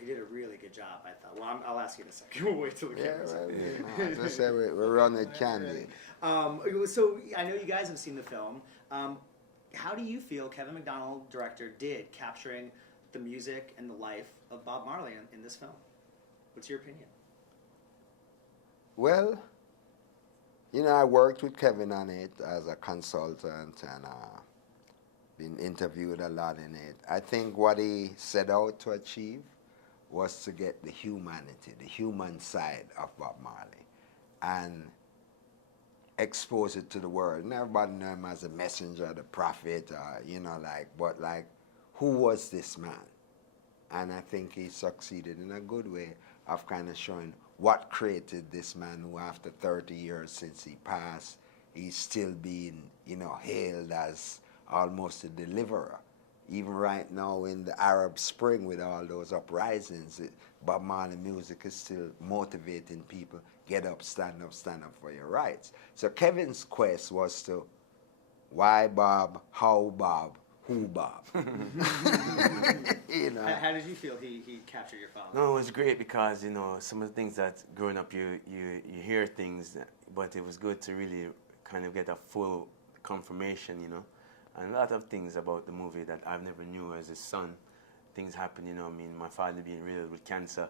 He did a really good job, I thought. Well, I'll ask you in a second. We'll wait till the camera's As I say, we're running candy. So I know you guys have seen the film. How do you feel Kevin McDonald, director, did capturing the music and the life of Bob Marley in this film? What's your opinion? Well, I worked with Kevin on it as a consultant and been interviewed a lot in it. I think what he set out to achieve was to get the humanity, the human side of Bob Marley, and expose it to the world. And everybody knew him as a messenger, the prophet, but who was this man? And I think he succeeded in a good way of kind of showing what created this man who, after 30 years since he passed, he's still being, hailed as almost a deliverer. Even right now in the Arab Spring with all those uprisings, Bob Marley music is still motivating people. Get up, stand up for your rights. So Kevin's quest was to, why Bob, how Bob, who Bob? How did you feel he captured your father? No, it was great because, some of the things that growing up you hear things, but it was good to really kind of get a full confirmation, and a lot of things about the movie that I've never knew as a son. Things happen, my father being riddled with cancer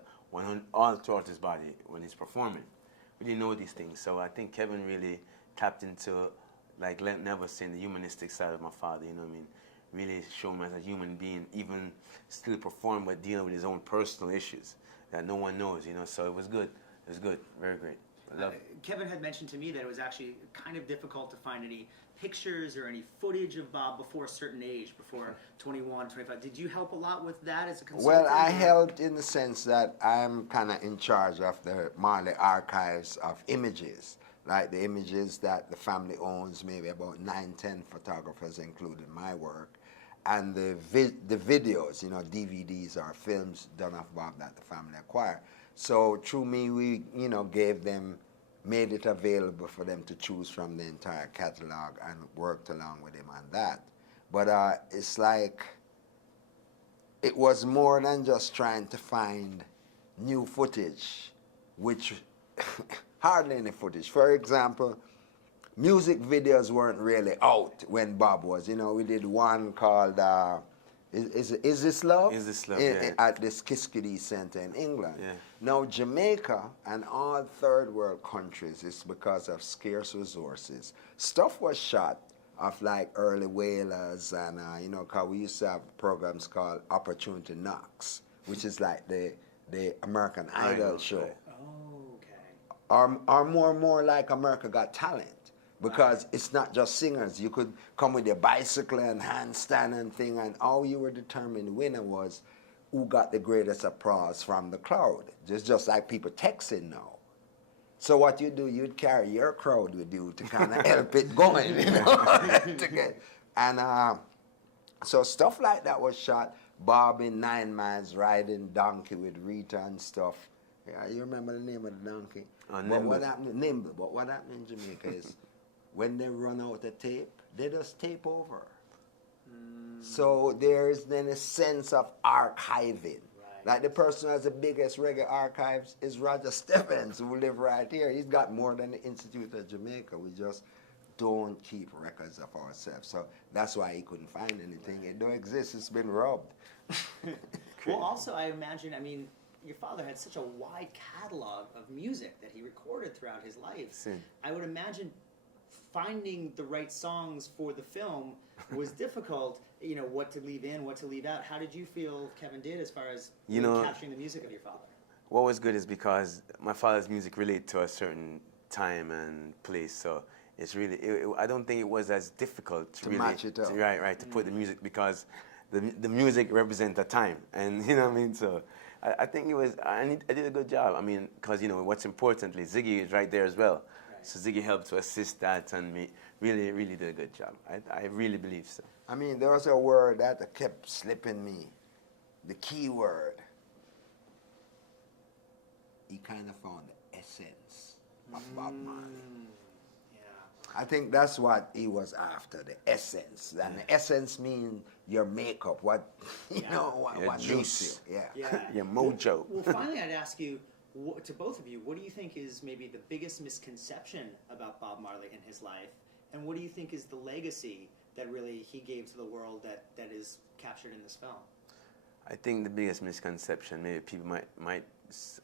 all throughout his body when he's performing. We didn't know these things, so I think Kevin really tapped into, like Neville saying, the humanistic side of my father, really show him as a human being, even still perform but dealing with his own personal issues that no one knows, so it was good. It was good, very great. I love it. Kevin had mentioned to me that it was actually kind of difficult to find any pictures or any footage of Bob before a certain age, before 21, 25. Did you help a lot with that as a consultant? Well, I helped in the sense that I'm kind of in charge of the Marley archives of images, like the images that the family owns, maybe about 9, 10 photographers, including my work, and the videos, DVDs or films done of Bob that the family acquired. So through me, we, made it available for them to choose from the entire catalog and worked along with him on that. But it's like, it was more than just trying to find new footage, which hardly any footage. For example, music videos weren't really out when Bob was. We did one called Is This Love? Is This Love, At this Kiskadee Center in England. Yeah. Now, Jamaica and all third world countries, it's because of scarce resources. Stuff was shot of like early whalers and, cause we used to have programs called Opportunity Knocks, which is like the American Idol show. Oh, okay. Or more like America Got Talent. Because it's not just singers. You could come with your bicycle and handstand and thing, and all you were determined the winner was who got the greatest applause from the crowd. Just like people texting now. So what you do, you'd carry your crowd with you to kind of help it going, so stuff like that was shot. Bob in 9 Miles riding donkey with Rita and stuff. Yeah, you remember the name of the donkey? Nimble. But what happened in Jamaica is, when they run out of tape, they just tape over. So there's then a sense of archiving. Right. Like the person who has the biggest reggae archives is Roger Stephens, who live right here. He's got more than the Institute of Jamaica. We just don't keep records of ourselves. So that's why he couldn't find anything. It don't exist. It's been robbed. Well, also, I imagine, your father had such a wide catalog of music that he recorded throughout his life. I would imagine finding the right songs for the film was difficult, what to leave in, what to leave out. How did you feel Kevin did as far as capturing the music of your father? What was good is because my father's music related to a certain time and place, so it's really, I don't think it was as difficult to really match it up. To put the music, because the music represents a time, and so I think it was, I did a good job. Because what's importantly, Ziggy is right there as well. So Ziggy helped to assist that, and really, really did a good job. I really believe so. There was a word that kept slipping me, the key word. He kind of found the essence of Bob Marley. Yeah. I think that's what he was after, the essence. And the essence means your makeup, what, you know, what juice. makes you. Your mojo. Well, finally, I'd ask you, to both of you, what do you think is maybe the biggest misconception about Bob Marley and his life? And what do you think is the legacy that really he gave to the world that is captured in this film? I think the biggest misconception, maybe people might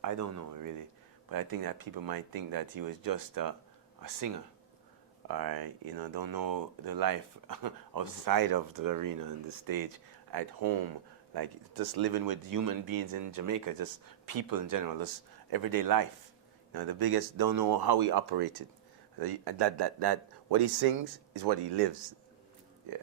I don't know really, but I think that people might think that he was just a singer, or don't know the life outside of the arena and the stage, at home, like just living with human beings in Jamaica, just people in general, just everyday life. The biggest don't know how he operated. That what he sings is what he lives. Yeah.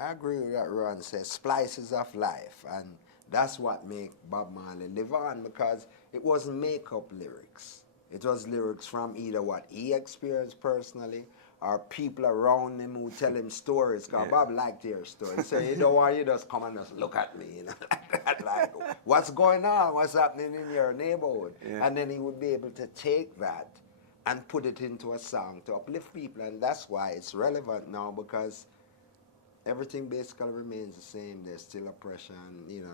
I agree with what Ron says, splices of life, and that's what make Bob Marley live on, because it wasn't make-up lyrics. It was lyrics from either what he experienced personally or people around him who tell him stories, because Bob liked to hear stories. So you don't want you just come and just look at me, like, what's going on, what's happening in your neighborhood? Yeah. And then he would be able to take that and put it into a song to uplift people, and that's why it's relevant now, because everything basically remains the same. There's still oppression,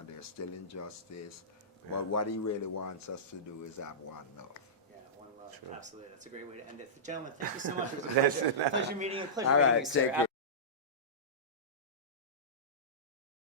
there's still injustice. Yeah. But what he really wants us to do is have one love. Yeah, one love. True. Absolutely. That's a great way to end it. Gentlemen, thank you so much. It was a pleasure meeting you. Pleasure meeting you, sir.